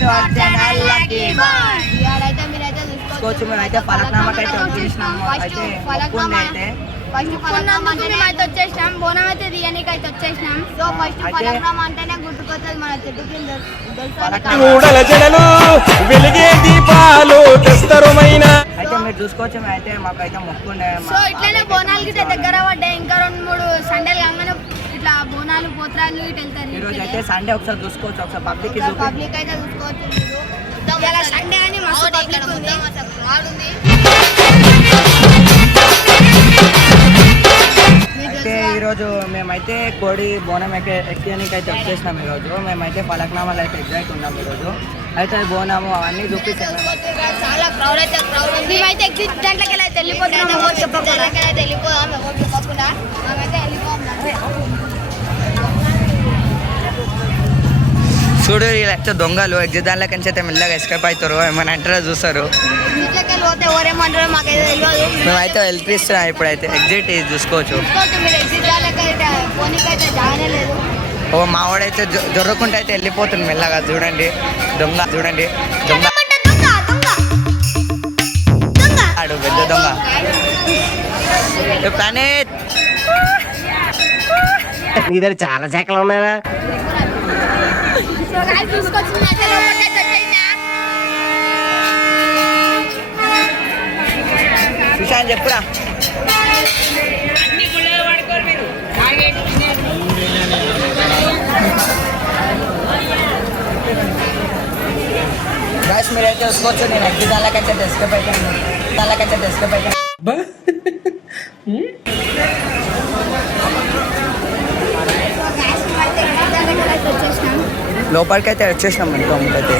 ఇవాళైతే మీరైతే చూసుకోవచ్చు. మేమైతే ఫలక్నామాకి అయితే వచ్చేసినాము. అయితే మొక్కుంది అయితే. ఫస్ట్ కొన్నందుకు మేమైతే వచ్చేసినాం. బోనం అయితే దియనీకి అయితే వచ్చేసినాం. సో ఫస్ట్ అయితే- ఫలక్నామా అంటేనే గుర్తుకొస్తుంది మన చెట్టు కింద. తెలుసు? ఫలక్నామా. మూడల జడలు వెలిగే దీపాలు తెస్తరుమైన. అయితే మీరు చూసుకోవచ్చు మేమైతే మాకైతే మొక్కుండే సో ఇట్లనే బోనాలు గిట్ట దగ్గర పడ్డాయి. ఇంకా రెండు మూడు సండేలు కాగానే ఇట్లా బోనాలు పోత్రాలు ఇటు వెళ్తారు ఈ రోజు అయితే సండే ఒకసారి చూసుకోవచ్చు ఒకసారి పబ్లిక్ పబ్లిక్ అయితే చూసుకోవచ్చు ఇలా సండే అని మస్తు పబ్లిక్ ఉంది. అయితే ఈరోజు మేమైతే కోడి బోనం ఎక్కే ఎక్కడానికి అయితే వచ్చేసినాం ఈరోజు. మేమైతే ఫలక్నామాలు అయితే ఎగ్జాక్ట్ ఉన్నాం ఈరోజు. అయితే బోనము అవన్నీ చూపిస్తాం. చాలా క్రౌడ్ అయితే క్రౌడ్ ఉంది. మేమైతే ఎగ్జిట్ దాంట్లోకి వెళ్ళిపోతున్నాం? వెళ్ళిపోదాం. మేమైతే వెళ్ళిపోదాం చూడు వీళ్ళైతే దొంగలు ఎగ్జిట్ దానిలోకి నుంచి అయితే మెల్లగా ఎస్కేప్ అవుతారు ఏమైనా అంటారో చూస్తారు? మేమైతే వెళ్ళిపిస్తున్నాం ఇప్పుడైతే. ఎగ్జిట్ ఇది చూసుకోవచ్చు. ఓ మావాడైతే జొర్రకుంటే అయితే వెళ్ళిపోతుంది మెల్లగా చూడండి. దొంగ చూడండి. దొంగ. ఆడు పెద్ద దొంగ. ఏ ప్లానెట్ నీ దగ్గర చాలా శాఖలు ఉన్నాయా సుశాంత్ చెప్పురా గాయస్ మీరైతే చూసుకోవచ్చు నేను ఎగ్గి దానికైతే డెస్కప్ అయిపోయాను దానికైతే డెస్కప్ అయిపోయాను సో గాయ్స్ మేమైతే ఎగ్జిట్ దాంట్లోకి అయితే వచ్చేసినాం లోపలికి అయితే వచ్చేసినాం ఇంకో ముందుకి.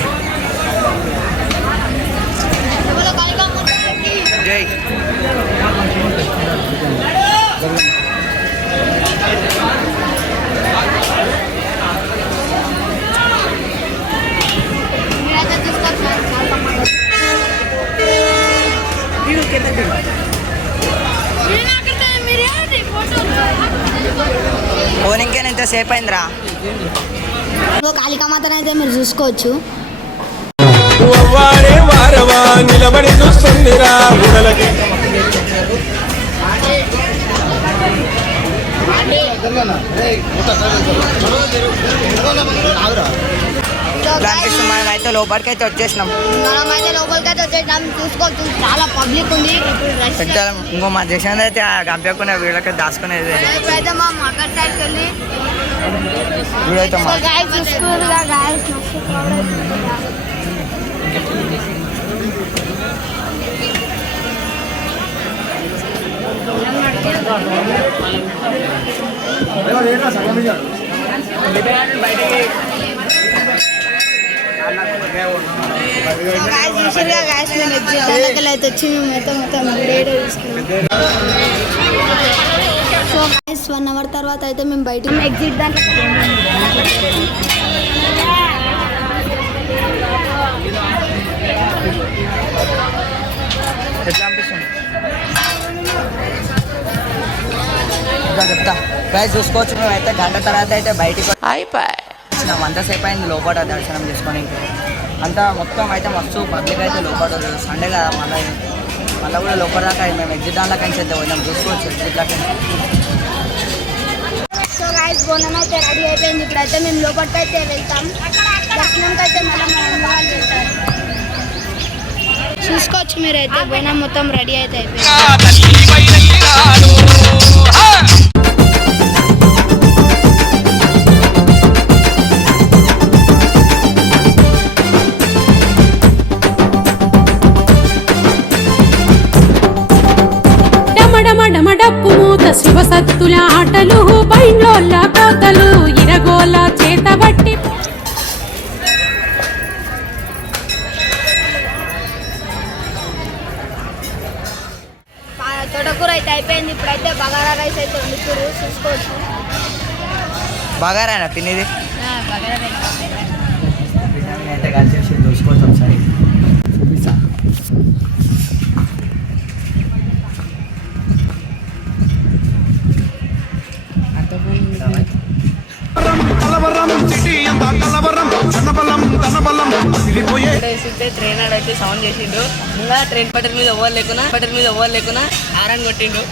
జై మీరైతే చూసుకోవచ్చు చాలా బాగుంది. అయిందిరా కాళికామాతనైతే మీరు చూసుకోవచ్చు. నిలబడి చూస్తుందిరా మనం అయితే లోపలికి అయితే వచ్చేసినాం. మనమైతే లోపలికి అయితే వచ్చేసాం చూసుకోవచ్చు. చాలా పబ్లిక్ ఉంది. ఇంకో మా దేశం అయితే గంపకునే వీళ్ళకి దాచుకునేది. ఇప్పుడైతే మా మకర్ సైడ్కి వెళ్ళి వీడైతే సో మా గాయస్ చూసుకున్నారుగా గాయస్ మస్తు crowd అవుతుంది. సో గాయస్ చూసారుగా గాయస్ మేము ఎగ్జిట్ దానికి అయితే వచ్చి మేమైతే మొత్తం వీడియో తీసుకున్నాం సో గాయస్ వన్ అవర్ తర్వాత అయితే మేము బయట ఎగ్జిట్ దాంట్లో ఎట్లా అనిపిస్తుంది ఇంకా చెప్తా ప్రైస్ చూసుకోవచ్చు మేము అయితే గంట తర్వాత అయితే బయటికి అయిపోయి అంతసేపు అయింది లోపల దర్శనం చేసుకొని. అంతా మొత్తం అయితే మస్తు పబ్లిక్ అయితే లోపల సండే కదా మళ్ళీ. మళ్ళీ కూడా లోపల దాకా మేము ఎగ్జిట్ దానిలోకి నుంచి అయితే పోయినాం. చూసుకోవచ్చు ఎగ్జిట్ దాకా సో గాయస్ బోనం అయితే రెడీ అయిపోయింది. ఇప్పుడైతే మేము లోపలికి అయితే వెళ్తాం. దర్శనంకి అయితే మళ్ళీ చూసుకోవచ్చు మీరైతే. బోనం మొత్తం రెడీ అయితే అయిపోయింది. శివసత్తుల ఆటలు బైండ్లోళ్ళ కోతలు ఇరగోల చేతబట్టి తోటకూర అయితే అయిపోయింది. ఇప్పుడైతే బగారా రైస్ అయితే వండుతురు చూసుకోవచ్చు. పిన్నిది? బగారా రైస్. బిర్యానీ అయితే కలిసి చూసుకోవచ్చు ఒకసారి. కలవరం చిటి అంత కలవరం ధనబలం ధనబలం బల్లం సిరిపోయే వేస్తుంటే ట్రైన్ ఆడైతే సౌండ్ చేసిండు ఇంకా ట్రైన్ పట్టర్ మీద ఓవర్ లేకున్నా పట్టర్ మీద ఓవర్ లేకున్నా ఆరన్ కొట్టిండు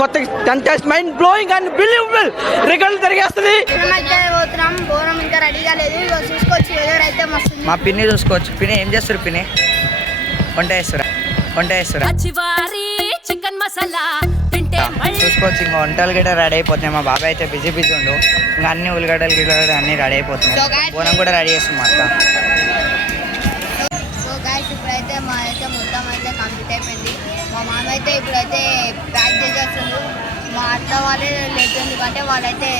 కొత్త contest mind blowing unbelievable రికార్డులు తిరిగేస్తుంది అయితే పోతున్నాం బోనం ఇంకా రెడీగా లేదు. ఇగో చూసుకోవచ్చు వెదర్ అయితే మస్తు ఉంది. మా పిన్ని చూసుకోవచ్చు. పిన్ని ఏం చేస్తారు పిన్ని? వంట చేస్తారా వంట చేస్తారా చికెన్ మసాలా. చూసుకోవచ్చు ఇంకా వంటలు గట్రా రెడీ అయిపోతున్నాయి. మా బాబాయ్ అయితే బిజీ బిజీ ఉండు. ఇంకా అన్ని ఉల్లిగడ్డలు గిల్లగడ్డలు అన్ని రెడీ అయిపోతున్నాయి. బోనం కూడా రెడీ చేస్తుంది మా అక్క ఇప్పుడైతే మా అయితే మొత్తం అయితే కంప్లీట్ అయిపోయింది. మా మామ అయితే ఇప్పుడైతే ప్యాక్ చేసేస్తుండ్రు మా అత్త వాళ్ళే లేట్ ఎందుకంటే వాళ్ళైతే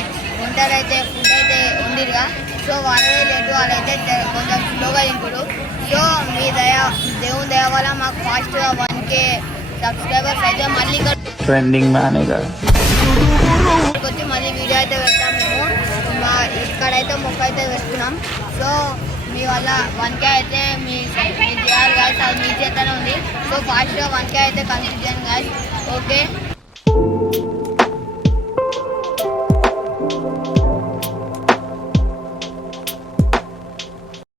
వంటలు అయితే ఫుడ్ అయితే ఉండిరుగా సో వాళ్ళే లేటు వాళ్ళైతే కొంచెం స్లోగా తింటారు సో మీ దయ దేవుని దయ వల్ల మాకు ఫాస్ట్గా వన్ కే సబ్స్క్రైబర్స్ అయితే మళ్ళీ ట్రెండింగ్ ఇక్కడికి వచ్చి మళ్ళీ వీడియో అయితే పెడతాం మేము మా ఇక్కడైతే మొక్క అయితే వేస్తున్నాం. సో మీ వల్ల వన్ కే అయితే మీ మీ చేయాలి గాయస్ అది మీ చేతనే ఉంది. సో ఫాస్ట్గా వన్ కే అయితే కంప్లీట్ చేయండి గాయస్ ఓకే?